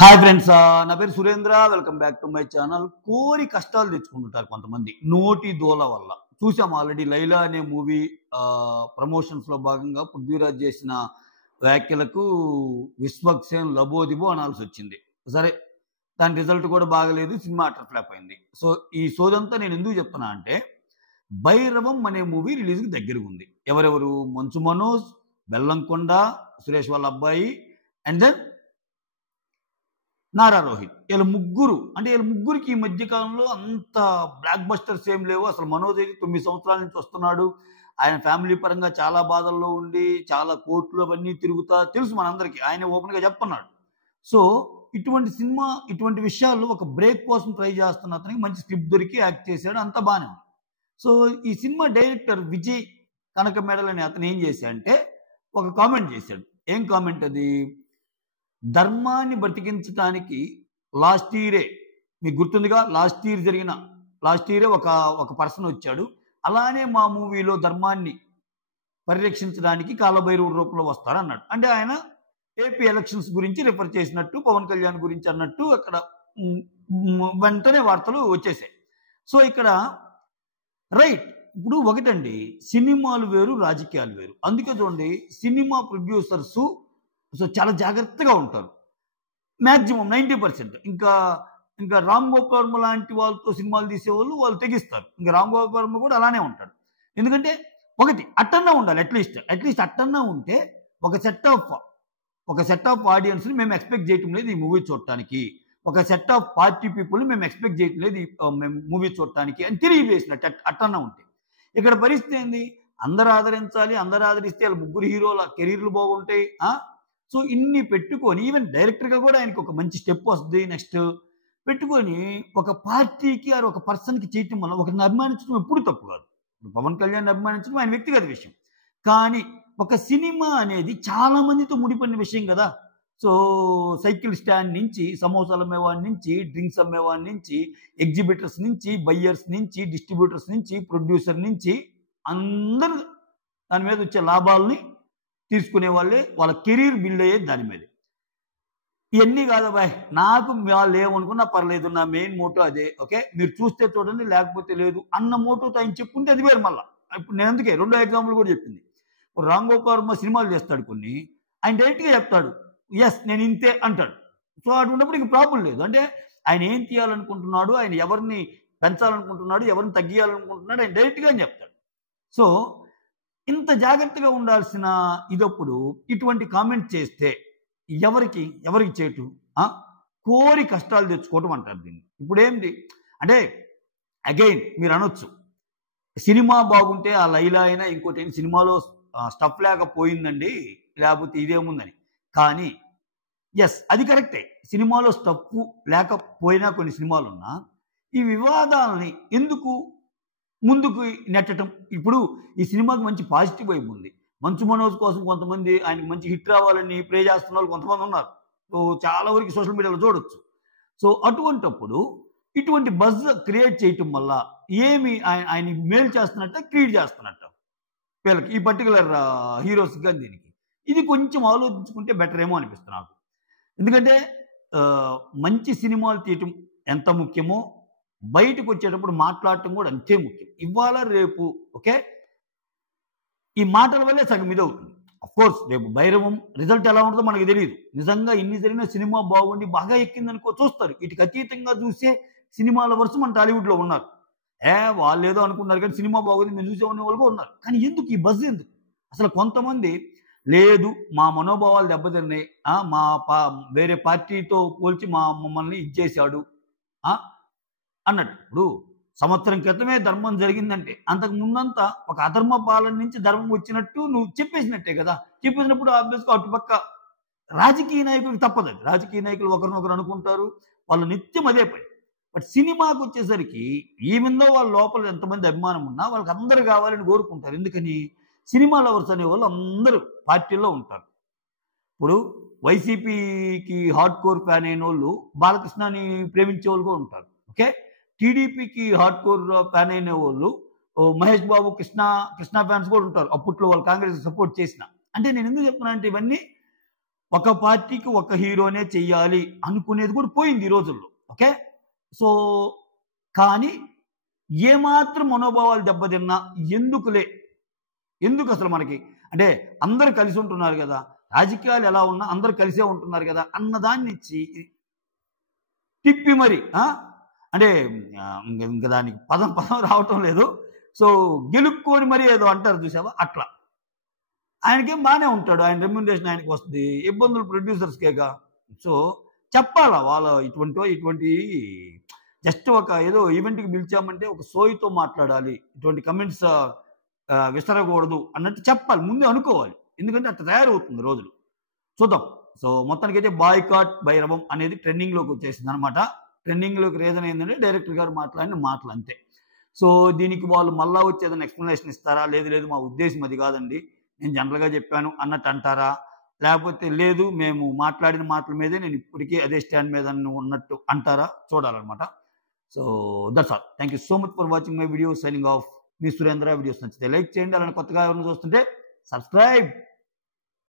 Hi friends, నా పేరు Surendra. Welcome back to my channel. కోరి కష్టాలు తెచ్చుకుంటుంటారు కొంతమంది నోటి దోల వల్ల. చూసాం ఆల్రెడీ 'లైలా' అనే మూవీ ప్రమోషన్స్ లో భాగంగా పృథ్వీరాజ్ చేసిన వ్యాఖ్యలకు విశ్వక్సేన్ లబోదిబో అనాల్సి వచ్చింది. సరే, దాని రిజల్ట్ కూడా బాగలేదు, సినిమా అటర్ ఫ్లాప్ అయింది. సో ఈ సోదంతా నేను ఎందుకు చెప్తున్నా అంటే, 'భైరవం' అనే మూవీ రిలీజ్కి దగ్గరగా ఉంది. ఎవరెవరు? మంచు మనోజ్, బెల్లంకొండ, సురేష్ వాళ్ళ అబ్బాయి, అండ్ దెన్ నారా రోహిత్. వీళ్ళ ముగ్గురికి ఈ మధ్య కాలంలో అంత బ్లాక్ బస్టర్స్ ఏం లేవు. అసలు మనోజ్ అయితే 9 సంవత్సరాల నుంచి వస్తున్నాడు. ఆయన ఫ్యామిలీ పరంగా చాలా బాధల్లో ఉండి, చాలా కోర్టులు అవన్నీ తిరుగుతా తెలుసు మనందరికీ. ఆయన ఓపెన్ గా చెప్తున్నాడు. సో ఇటువంటి సినిమా, ఇటువంటి విషయాల్లో ఒక బ్రేక్ కోసం ట్రై చేస్తున్న అతనికి మంచి స్క్రిప్ట్ దొరికి యాక్ట్ చేశాడు, అంత బాగానే ఉంది. సో ఈ సినిమా డైరెక్టర్ విజయ్ కనకమేడల్ అనే అతను ఏం చేశాడంటే ఒక కామెంట్ చేశాడు. ఏం కామెంట్ అది? ధర్మాన్ని బ్రతికించడానికి లాస్ట్ ఇయరే, మీకు గుర్తుందిగా, లాస్ట్ ఇయరే ఒక పర్సన్ వచ్చాడు. అలానే మా మూవీలో ధర్మాన్ని పరిరక్షించడానికి కాలభైరవుడి రూపంలో వస్తారన్నాడు. అంటే ఆయన ఏపీ ఎలక్షన్స్ గురించి రిఫర్ చేసినట్టు, పవన్ కళ్యాణ్ గురించి అన్నట్టు అక్కడ వెంటనే వార్తలు వచ్చేసాయి. సో ఇక్కడ రైట్, ఇప్పుడు ఒకటండి, సినిమాలు వేరు, రాజకీయాలు వేరు. అందుకే చూడండి, సినిమా ప్రొడ్యూసర్స్ చాలా జాగ్రత్తగా ఉంటారు. మ్యాక్సిమం 90%. ఇంకా రామ్ గోపాల్ వర్మ లాంటి వాళ్ళతో సినిమాలు తీసేవాళ్ళు వాళ్ళు తెగిస్తారు. ఇంకా రామ్ గోపాల్ వర్మ కూడా అలానే ఉంటాడు. ఎందుకంటే ఒకటి అట్టన్నా ఉండాలి, అట్లీస్ట్ అట్టన్నా ఉంటే ఒక సెట్ ఆఫ్ ఆడియన్స్ని మేము ఎక్స్పెక్ట్ చేయటం లేదు ఈ మూవీ చూడటానికి, ఒక సెట్ ఆఫ్ పార్టీ పీపుల్ని మేము ఎక్స్పెక్ట్ చేయటం లేదు మేము మూవీ చూడటానికి అని తెలియజేసినట్టు అట్టన్నా ఉంటే. ఇక్కడ పరిస్థితి ఏంది? అందరూ ఆదరించాలి, అందరూ ఆదరిస్తే వాళ్ళ ముగ్గురు హీరోల కెరీర్లు బాగుంటాయి. సో ఇన్ని పెట్టుకొని, ఈవెన్ డైరెక్టర్గా కూడా ఆయనకి ఒక మంచి స్టెప్ వస్తుంది. నెక్స్ట్ పెట్టుకొని ఒక పార్టీకి ఆర్ ఒక పర్సన్కి చేయటం వల్ల ఒకరిని అభిమానించడం ఎప్పుడు తప్పు కాదు. పవన్ కళ్యాణ్ అభిమానించడం ఆయన వ్యక్తిగత విషయం. కానీ ఒక సినిమా అనేది చాలా మందితో ముడిపడిన విషయం కదా. సో సైకిల్ స్టాండ్ నుంచి, సమోసాలు అమ్మేవాడి నుంచి, డ్రింక్స్ అమ్మేవాడి నుంచి, ఎగ్జిబిటర్స్ నుంచి, బయ్యర్స్ నుంచి, డిస్ట్రిబ్యూటర్స్ నుంచి, ప్రొడ్యూసర్ నుంచి, అందరూ దాని మీద వచ్చే లాభాలని తీసుకునే వాళ్ళే, వాళ్ళ కెరీర్ బిల్డ్ అయ్యేది దాని మీద. ఇవన్నీ కాదు బాయ్, నాకు వాళ్ళు ఏమనుకున్నా పర్లేదు, నా మెయిన్ మోటో అదే. ఓకే, మీరు చూస్తే చూడండి, లేకపోతే లేదు అన్న మోటోతో ఆయన చెప్పుకుంటే అది వేరు. మళ్ళీ ఇప్పుడు నేను అందుకే రెండో ఎగ్జాంపుల్ కూడా చెప్పింది. రామ్ గోపాల్ వర్మ సినిమాలు చేస్తాడు కొన్ని, ఆయన డైరెక్ట్గా చెప్తాడు, ఎస్ నేను ఇంతే అంటాడు. సో అటువంటిప్పుడు ఇంక ప్రాబ్లం లేదు. అంటే ఆయన ఏం తీయాలనుకుంటున్నాడు, ఆయన ఎవరిని పెంచాలనుకుంటున్నాడు, ఎవరిని తగ్గియాలనుకుంటున్నాడు, ఆయన డైరెక్ట్గా అని చెప్తాడు. సో ఇంత జాగ్రత్తగా ఉండాల్సిన ఇదప్పుడు ఇటువంటి కామెంట్ చేస్తే ఎవరికి చేటు? కోరి కష్టాలు తెచ్చుకోవటం అంటారు దీన్ని. ఇప్పుడు ఏంటి అంటే, అగైన్ మీరు అనొచ్చు, సినిమా బాగుంటే ఆ 'లైలా' అయినా ఇంకోటి సినిమాలో స్టఫ్ లేకపోయిందండి, లేకపోతే ఇదేముందని. కానీ ఎస్, అది కరెక్టే, సినిమాలో స్టఫ్ లేకపోయినా కొన్ని సినిమాలు ఉన్నా ఈ వివాదాలని ఎందుకు ముందుకు నెట్టడం? ఇప్పుడు ఈ సినిమాకి మంచి పాజిటివ్ వైబ్ ఉంది. మంచు మనోజ్ కోసం కొంతమంది ఆయనకి మంచి హిట్ రావాలని ప్రే చేస్తున్న వాళ్ళు కొంతమంది ఉన్నారు. సో చాలా వరకు సోషల్ మీడియాలో చూడొచ్చు. సో అటువంటప్పుడు ఇటువంటి బజ్ క్రియేట్ చేయటం వల్ల ఏమి ఆయన మేలు చేస్తున్నట్ట, క్రియేట్ చేస్తున్నట్ట వీళ్ళకి, ఈ పర్టికులర్ హీరోస్ కానీ దీనికి. ఇది కొంచెం ఆలోచించుకుంటే బెటర్ ఏమో అనిపిస్తుంది నాకు. ఎందుకంటే మంచి సినిమాలు తీయటం ఎంత ముఖ్యమో బయటకు వచ్చేటప్పుడు మాట్లాడటం కూడా అంతే ముఖ్యం. ఇవాళ రేపు ఓకే, ఈ మాటల వల్లే సగం ఇది అవుతుంది. అఫ్కోర్స్ రేపు 'భైరవం' రిజల్ట్ ఎలా ఉంటుందో మనకు తెలియదు. నిజంగా ఇన్ని జరిగిన సినిమా బాగుండి బాగా ఎక్కిందనుకో చూస్తారు. వీటికి అతీతంగా చూసే సినిమాల వరుస మన టాలీవుడ్లో ఉన్నారు. వాళ్ళు ఏదో అనుకున్నారు కానీ సినిమా బాగుంది మేము చూసే ఉన్న వాళ్ళు కూడా ఉన్నారు. కానీ ఎందుకు ఈ బజ్? ఎందుకు అసలు? కొంతమంది లేదు, మా మనోభావాలు దెబ్బతిన్నాయి, వేరే పార్టీతో పోల్చి మమ్మల్ని ఇచ్చేసాడు అన్నట్టు. ఇప్పుడు సంవత్సరం క్రితమే ధర్మం జరిగిందంటే అంతకు ముందంతా ఒక అధర్మ పాలన నుంచి ధర్మం వచ్చినట్టు నువ్వు చెప్పేసినట్టే కదా. చెప్పేసినప్పుడు ఆబ్వియస్గా అటుపక్క రాజకీయ నాయకులకు తప్పదు. అది రాజకీయ నాయకులు ఒకరినొకరు అనుకుంటారు, వాళ్ళు నిత్యం అదే పని. బట్ సినిమాకి వచ్చేసరికి ఈవెందో వాళ్ళ లోపల ఎంతమంది అభిమానం ఉన్నా వాళ్ళకి అందరూ కావాలని కోరుకుంటారు. ఎందుకని? సినిమా లవర్స్ అనే వాళ్ళు అందరూ పార్టీల్లో ఉంటారు. ఇప్పుడు వైసీపీకి హార్డ్ కోర్ ఫ్యాన్ అయిన వాళ్ళు బాలకృష్ణని ప్రేమించే వాళ్ళు కూడా ఉంటారు. ఓకే, టీడీపీకి హార్డ్ కోర్ ఫ్యాన్ అయిన వాళ్ళు మహేష్ బాబు, కృష్ణ ఫ్యాన్స్ కూడా ఉంటారు. అప్పట్లో వాళ్ళు కాంగ్రెస్ సపోర్ట్ చేసిన. అంటే నేను ఎందుకు చెప్తున్నా అంటే, ఇవన్నీ ఒక పార్టీకి ఒక హీరోనే చెయ్యాలి అనుకునేది కూడా పోయింది ఈ రోజుల్లో. ఓకే. సో కానీ ఏమాత్రం మనోభావాలు దెబ్బతిన్నా ఎందుకులే, ఎందుకు అసలు మనకి అంటే అందరూ కలిసి ఉంటున్నారు కదా, రాజకీయాలు ఎలా ఉన్నా అందరూ కలిసే ఉంటున్నారు కదా అన్నదాన్ని ఇచ్చి తిప్పి మరి అంటే ఇంక దానికి పదం రావటం లేదు. సో గెలుక్కొని మరి ఏదో అంటారు చూసావా, అట్లా ఆయనకేం బాగానే ఉంటాడు, ఆయన రెమ్యునరేషన్ ఆయనకి వస్తుంది, ఇబ్బందులు ప్రొడ్యూసర్స్కేగా. సో చెప్పాలా వాళ్ళ ఇటువంటి జస్ట్ ఒక ఏదో ఈవెంట్కి పిలిచామంటే ఒక సోయితో మాట్లాడాలి, ఇటువంటి కమెంట్స్ విసరకూడదు అన్నట్టు చెప్పాలి, ముందే అనుకోవాలి. ఎందుకంటే అట్లా తయారవుతుంది రోజులు. చూద్దాం. సో మొత్తానికైతే బాయ్కాట్ భైరవం అనేది ట్రెండింగ్లోకి వచ్చేసింది అనమాట. ట్రెండింగ్లోకి రీజన్ ఏంటంటే డైరెక్టర్ గారు మాట్లాడిన మాటలు అంతే. సో దీనికి వాళ్ళు మళ్ళా వచ్చి ఏదైనా ఎక్స్ప్లెనేషన్ ఇస్తారా, లేదు మా ఉద్దేశం అది కాదండి, నేను జనరల్గా చెప్పాను అన్నట్టు అంటారా, లేకపోతే లేదు మేము మాట్లాడిన మాటల మీదే నేను ఇప్పటికీ అదే స్టాండ్ మీద ఉన్నట్టు అంటారా, చూడాలన్నమాట. So that's all. Thank you so much for watching my video. Signing off, మీ సురేంద్ర. వీడియోస్ నచ్చితే లైక్ చేయండి, అలానే కొత్తగా ఎవరైనా చూస్తుంటే సబ్స్క్రైబ్.